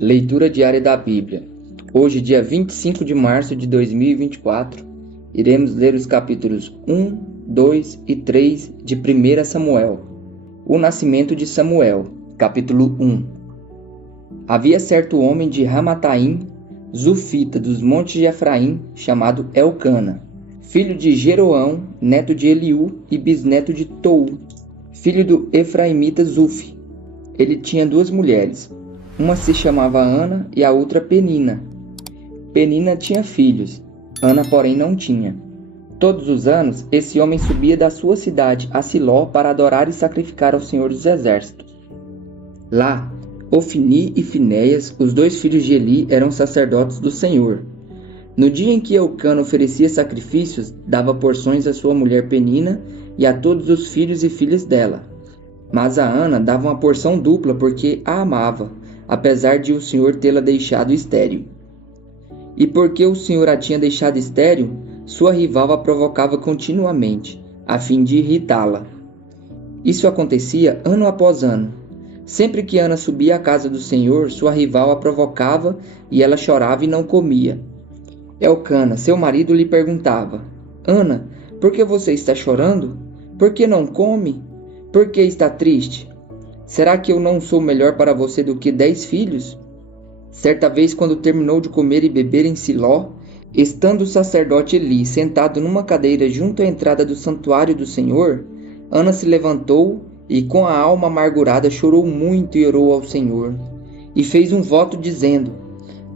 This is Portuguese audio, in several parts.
Leitura diária da Bíblia. Hoje, dia 25 de março de 2024, iremos ler os capítulos 1, 2 e 3 de 1 Samuel. O nascimento de Samuel, capítulo 1. Havia certo homem de Ramataim, Zufita, dos montes de Efraim, chamado Elcana, filho de Jeroão, neto de Eliú e bisneto de Tou, filho do Efraimita Zufi. Ele tinha duas mulheres. Uma se chamava Ana e a outra Penina. Penina tinha filhos, Ana, porém, não tinha. Todos os anos, esse homem subia da sua cidade a Siló para adorar e sacrificar ao Senhor dos Exércitos. Lá, Ofni e Finéias, os dois filhos de Eli, eram sacerdotes do Senhor. No dia em que Elcana oferecia sacrifícios, dava porções à sua mulher Penina e a todos os filhos e filhas dela. Mas a Ana dava uma porção dupla porque a amava, apesar de o Senhor tê-la deixado estéril. E porque o Senhor a tinha deixado estéril, sua rival a provocava continuamente, a fim de irritá-la. Isso acontecia ano após ano. Sempre que Ana subia à casa do Senhor, sua rival a provocava e ela chorava e não comia. Elcana, seu marido, lhe perguntava: Ana, por que você está chorando? Por que não come? Por que está triste? Será que eu não sou melhor para você do que 10 filhos? Certa vez, quando terminou de comer e beber em Siló, estando o sacerdote Eli sentado numa cadeira junto à entrada do santuário do Senhor, Ana se levantou e, com a alma amargurada, chorou muito e orou ao Senhor. E fez um voto dizendo: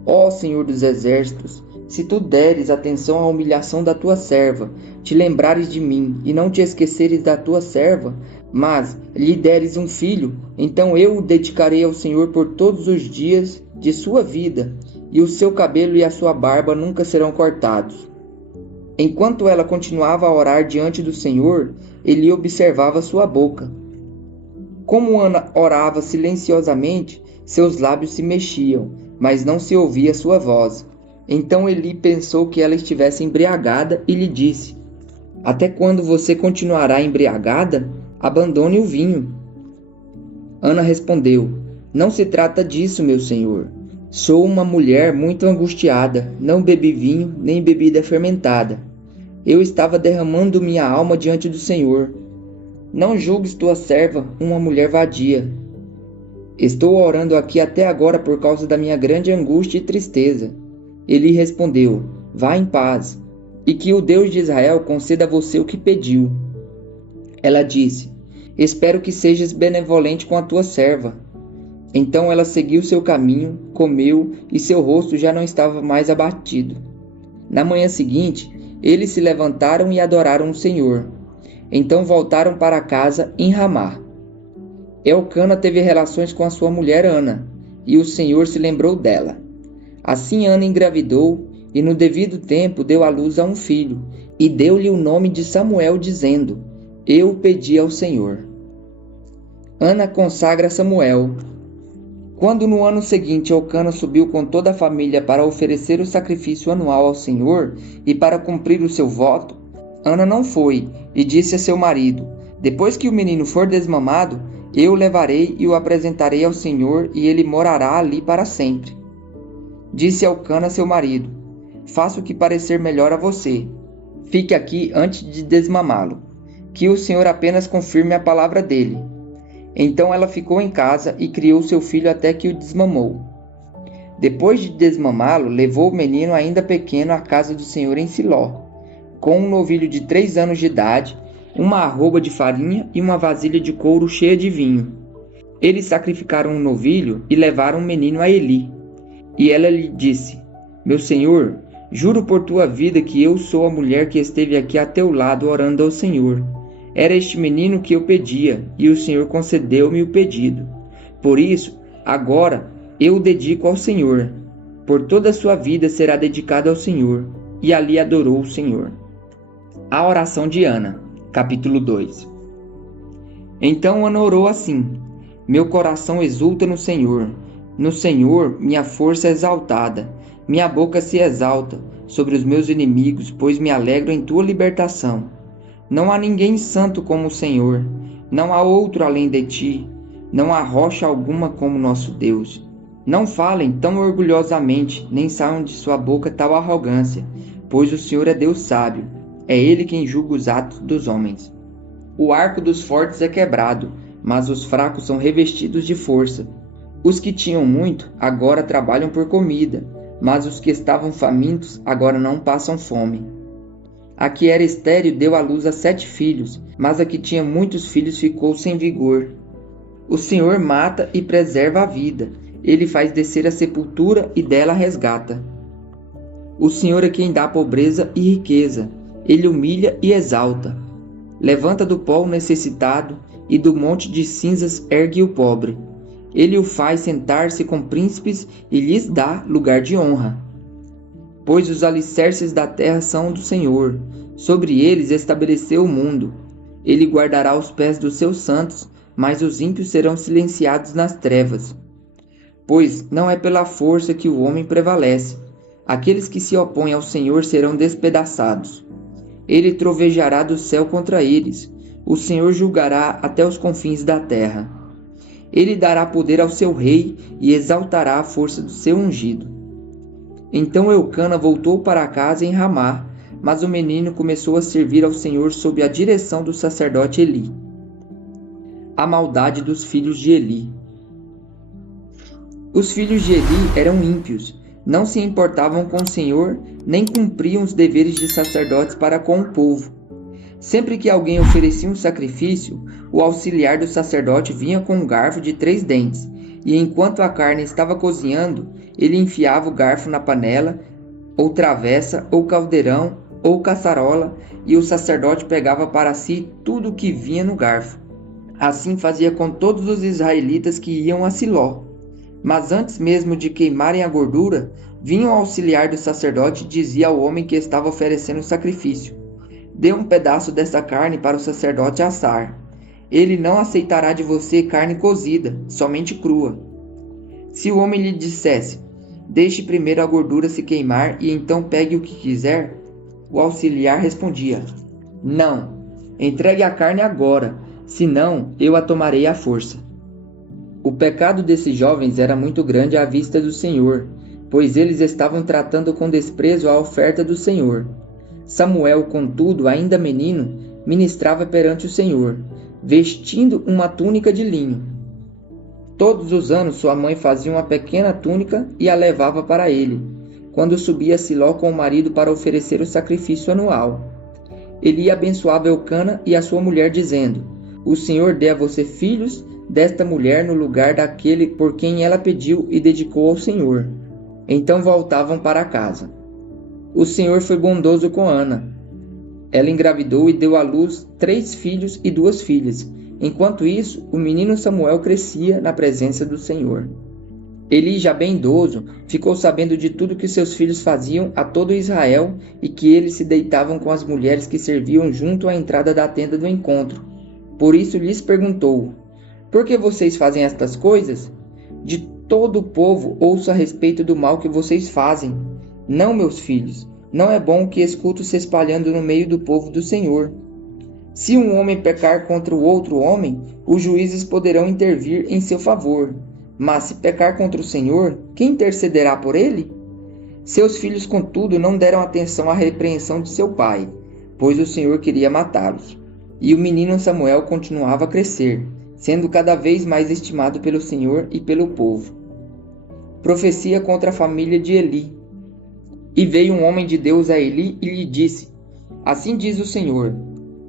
Ó Senhor dos Exércitos, se tu deres atenção à humilhação da tua serva, te lembrares de mim e não te esqueceres da tua serva, mas lhe deres um filho, então eu o dedicarei ao Senhor por todos os dias de sua vida, e o seu cabelo e a sua barba nunca serão cortados. Enquanto ela continuava a orar diante do Senhor, Eli observava sua boca. Como Ana orava silenciosamente, seus lábios se mexiam, mas não se ouvia sua voz. Então Eli pensou que ela estivesse embriagada e lhe disse: Até quando você continuará embriagada? Abandone o vinho. Ana respondeu: Não se trata disso, meu senhor. Sou uma mulher muito angustiada, não bebi vinho nem bebida fermentada. Eu estava derramando minha alma diante do Senhor. Não julgues tua serva uma mulher vadia. Estou orando aqui até agora por causa da minha grande angústia e tristeza. Ele respondeu: Vá em paz, e que o Deus de Israel conceda a você o que pediu. Ela disse: Espero que sejas benevolente com a tua serva. Então ela seguiu seu caminho, comeu, e seu rosto já não estava mais abatido. Na manhã seguinte, eles se levantaram e adoraram o Senhor. Então voltaram para casa em Ramá. Elcana teve relações com a sua mulher Ana, e o Senhor se lembrou dela. Assim Ana engravidou, e no devido tempo deu à luz a um filho, e deu-lhe o nome de Samuel, dizendo: Eu o pedi ao Senhor. Ana consagra Samuel. Quando no ano seguinte Elcana subiu com toda a família para oferecer o sacrifício anual ao Senhor e para cumprir o seu voto, Ana não foi e disse a seu marido: Depois que o menino for desmamado, eu o levarei e o apresentarei ao Senhor e ele morará ali para sempre. Disse Elcana a seu marido: Faça o que parecer melhor a você. Fique aqui antes de desmamá-lo. Que o Senhor apenas confirme a palavra dele. Então ela ficou em casa e criou seu filho até que o desmamou. Depois de desmamá-lo, levou o menino ainda pequeno à casa do Senhor em Siló, com um novilho de 3 anos de idade, uma arroba de farinha e uma vasilha de couro cheia de vinho. Eles sacrificaram um novilho e levaram o menino a Eli. E ela lhe disse: Meu senhor, juro por tua vida que eu sou a mulher que esteve aqui a teu lado orando ao Senhor. Era este menino que eu pedia, e o Senhor concedeu-me o pedido. Por isso, agora eu o dedico ao Senhor. Por toda a sua vida será dedicado ao Senhor. E ali adorou o Senhor. A oração de Ana, capítulo 2. Então Ana orou assim: Meu coração exulta no Senhor. No Senhor, minha força é exaltada. Minha boca se exalta sobre os meus inimigos, pois me alegro em tua libertação. Não há ninguém santo como o Senhor. Não há outro além de ti. Não há rocha alguma como nosso Deus. Não falem tão orgulhosamente, nem saiam de sua boca tal arrogância, pois o Senhor é Deus sábio, é Ele quem julga os atos dos homens. O arco dos fortes é quebrado, mas os fracos são revestidos de força. Os que tinham muito, agora trabalham por comida, mas os que estavam famintos, agora não passam fome. A que era estéril deu à luz a 7 filhos, mas a que tinha muitos filhos ficou sem vigor. O Senhor mata e preserva a vida, Ele faz descer a sepultura e dela resgata. O Senhor é quem dá pobreza e riqueza, Ele humilha e exalta. Levanta do pó o necessitado, e do monte de cinzas ergue o pobre. Ele o faz sentar-se com príncipes e lhes dá lugar de honra. Pois os alicerces da terra são do Senhor, sobre eles estabeleceu o mundo. Ele guardará os pés dos seus santos, mas os ímpios serão silenciados nas trevas. Pois não é pela força que o homem prevalece. Aqueles que se opõem ao Senhor serão despedaçados. Ele trovejará do céu contra eles. O Senhor julgará até os confins da terra. Ele dará poder ao seu rei e exaltará a força do seu ungido. Então Eucana voltou para casa em Ramá, mas o menino começou a servir ao Senhor sob a direção do sacerdote Eli. A maldade dos filhos de Eli. Os filhos de Eli eram ímpios, não se importavam com o Senhor, nem cumpriam os deveres de sacerdotes para com o povo. Sempre que alguém oferecia um sacrifício, o auxiliar do sacerdote vinha com um garfo de 3 dentes, e enquanto a carne estava cozinhando, ele enfiava o garfo na panela, ou travessa, ou caldeirão, ou caçarola, e o sacerdote pegava para si tudo o que vinha no garfo. Assim fazia com todos os israelitas que iam a Siló. Mas antes mesmo de queimarem a gordura, vinha o auxiliar do sacerdote e dizia ao homem que estava oferecendo o sacrifício: dê um pedaço dessa carne para o sacerdote assar. Ele não aceitará de você carne cozida, somente crua. Se o homem lhe dissesse: deixe primeiro a gordura se queimar e então pegue o que quiser, o auxiliar respondia: não, entregue a carne agora, senão eu a tomarei à força. O pecado desses jovens era muito grande à vista do Senhor, pois eles estavam tratando com desprezo a oferta do Senhor. Samuel, contudo, ainda menino, ministrava perante o Senhor, vestindo uma túnica de linho. Todos os anos sua mãe fazia uma pequena túnica e a levava para ele, quando subia a Siló com o marido para oferecer o sacrifício anual. Eli abençoava Eucana e a sua mulher, dizendo: o Senhor dê a você filhos desta mulher no lugar daquele por quem ela pediu e dedicou ao Senhor. Então voltavam para casa. O Senhor foi bondoso com Ana. Ela engravidou e deu à luz 3 filhos e 2 filhas. Enquanto isso, o menino Samuel crescia na presença do Senhor. Eli, já bem idoso, ficou sabendo de tudo que seus filhos faziam a todo Israel e que eles se deitavam com as mulheres que serviam junto à entrada da tenda do encontro. Por isso lhes perguntou: por que vocês fazem estas coisas? De todo o povo ouço a respeito do mal que vocês fazem. Não, meus filhos, não é bom que escuto se espalhando no meio do povo do Senhor. Se um homem pecar contra o outro homem, os juízes poderão intervir em seu favor. Mas se pecar contra o Senhor, quem intercederá por ele? Seus filhos, contudo, não deram atenção à repreensão de seu pai, pois o Senhor queria matá-los. E o menino Samuel continuava a crescer, sendo cada vez mais estimado pelo Senhor e pelo povo. Profecia contra a família de Eli. E veio um homem de Deus a Eli e lhe disse: assim diz o Senhor: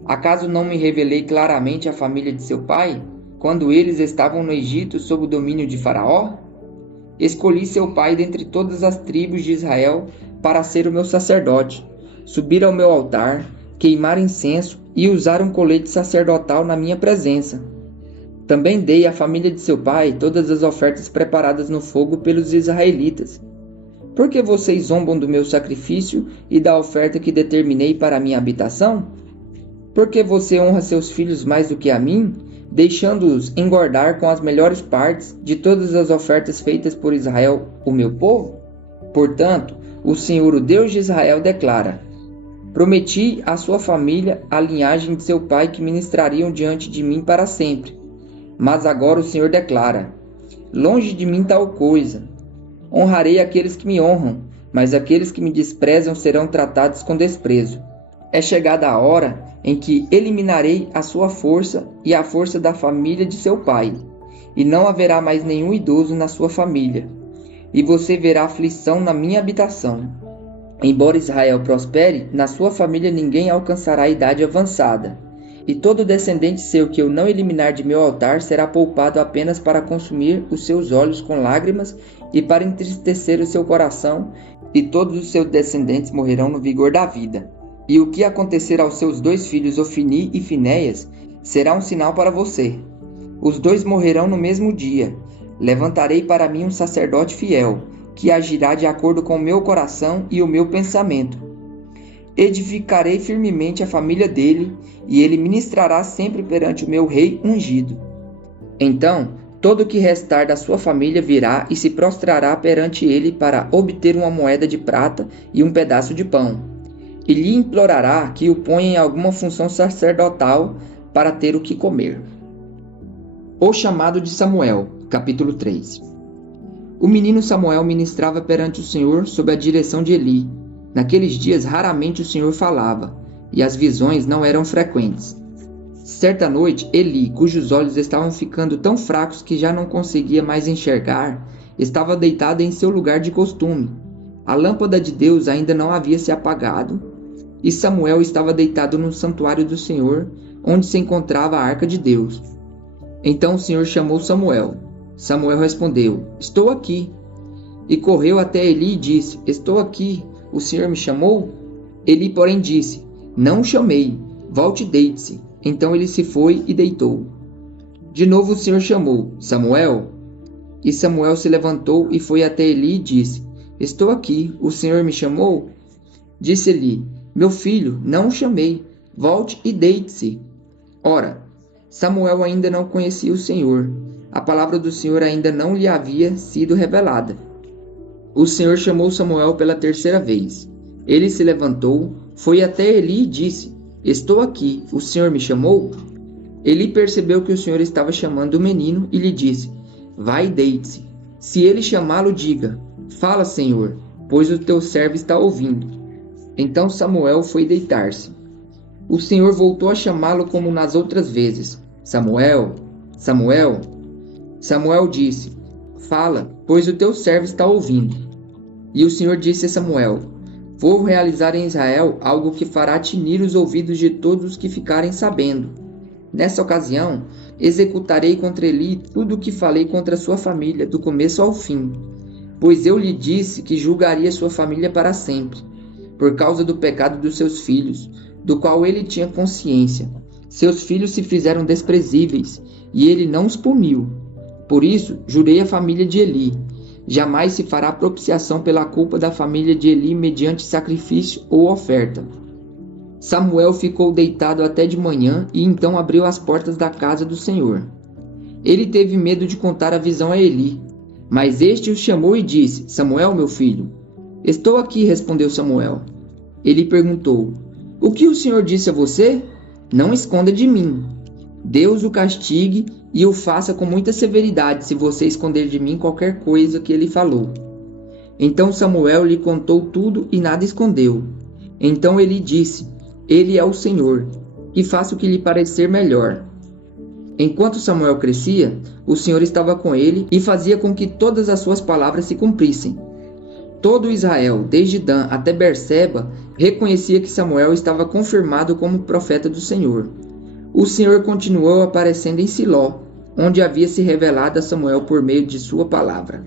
acaso não me revelei claramente à família de seu pai, quando eles estavam no Egito sob o domínio de Faraó? Escolhi seu pai dentre todas as tribos de Israel para ser o meu sacerdote, subir ao meu altar, queimar incenso e usar um colete sacerdotal na minha presença. Também dei à família de seu pai todas as ofertas preparadas no fogo pelos israelitas. Por que vocês zombam do meu sacrifício e da oferta que determinei para a minha habitação? Por que você honra seus filhos mais do que a mim, deixando-os engordar com as melhores partes de todas as ofertas feitas por Israel, o meu povo? Portanto, o Senhor, o Deus de Israel, declara: prometi à sua família a linhagem de seu pai que ministrariam diante de mim para sempre. Mas agora o Senhor declara: longe de mim tal coisa. Honrarei aqueles que me honram, mas aqueles que me desprezam serão tratados com desprezo. É chegada a hora em que eliminarei a sua força e a força da família de seu pai, e não haverá mais nenhum idoso na sua família, e você verá aflição na minha habitação. Embora Israel prospere, na sua família ninguém alcançará a idade avançada, e todo descendente seu que eu não eliminar de meu altar será poupado apenas para consumir os seus olhos com lágrimas e para entristecer o seu coração, e todos os seus descendentes morrerão no vigor da vida. E o que acontecer aos seus 2 filhos Ofni e Finéias será um sinal para você. Os 2 morrerão no mesmo dia. Levantarei para mim um sacerdote fiel, que agirá de acordo com o meu coração e o meu pensamento. Edificarei firmemente a família dele, e ele ministrará sempre perante o meu rei ungido. Então, todo o que restar da sua família virá e se prostrará perante ele para obter uma moeda de prata e um pedaço de pão. E lhe implorará que o ponha em alguma função sacerdotal para ter o que comer. O chamado de Samuel, capítulo 3. O menino Samuel ministrava perante o Senhor sob a direção de Eli. Naqueles dias raramente o Senhor falava, e as visões não eram frequentes. Certa noite, Eli, cujos olhos estavam ficando tão fracos que já não conseguia mais enxergar, estava deitado em seu lugar de costume. A lâmpada de Deus ainda não havia se apagado, e Samuel estava deitado no santuário do Senhor, onde se encontrava a arca de Deus. Então o Senhor chamou Samuel. Samuel respondeu: Estou aqui. E correu até Eli e disse: Estou aqui. O Senhor me chamou? Eli, porém, disse: Não o chamei. Volte e deite-se. Então ele se foi e deitou. De novo o Senhor chamou: Samuel. E Samuel se levantou e foi até Eli e disse: Estou aqui. O Senhor me chamou? Disse Eli: Meu filho, não o chamei. Volte e deite-se. Ora, Samuel ainda não conhecia o Senhor. A palavra do Senhor ainda não lhe havia sido revelada. O Senhor chamou Samuel pela 3ª vez. Ele se levantou, foi até Eli e disse: Estou aqui, o Senhor me chamou? Eli percebeu que o Senhor estava chamando o menino e lhe disse: Vai e deite-se. Se ele chamá-lo, diga: Fala, Senhor, pois o teu servo está ouvindo. Então Samuel foi deitar-se. O Senhor voltou a chamá-lo como nas outras vezes: Samuel, Samuel. Samuel disse: Fala, pois o teu servo está ouvindo. E o Senhor disse a Samuel: Vou realizar em Israel algo que fará tinir os ouvidos de todos os que ficarem sabendo. Nessa ocasião, executarei contra Eli tudo o que falei contra sua família, do começo ao fim. Pois eu lhe disse que julgaria sua família para sempre, por causa do pecado dos seus filhos, do qual ele tinha consciência. Seus filhos se fizeram desprezíveis, e ele não os puniu. Por isso, jurei a família de Eli: jamais se fará propiciação pela culpa da família de Eli mediante sacrifício ou oferta. Samuel ficou deitado até de manhã e então abriu as portas da casa do Senhor. Ele teve medo de contar a visão a Eli, mas este o chamou e disse: Samuel, meu filho. Estou aqui, respondeu Samuel. Ele perguntou: O que o Senhor disse a você? Não esconda de mim. Deus o castigue e o faça com muita severidade se você esconder de mim qualquer coisa que ele falou. Então Samuel lhe contou tudo e nada escondeu. Então ele disse: Ele é o Senhor, e faça o que lhe parecer melhor. Enquanto Samuel crescia, o Senhor estava com ele e fazia com que todas as suas palavras se cumprissem. Todo Israel, desde Dan até Berseba, reconhecia que Samuel estava confirmado como profeta do Senhor. O Senhor continuou aparecendo em Siló, onde havia se revelado a Samuel por meio de sua palavra.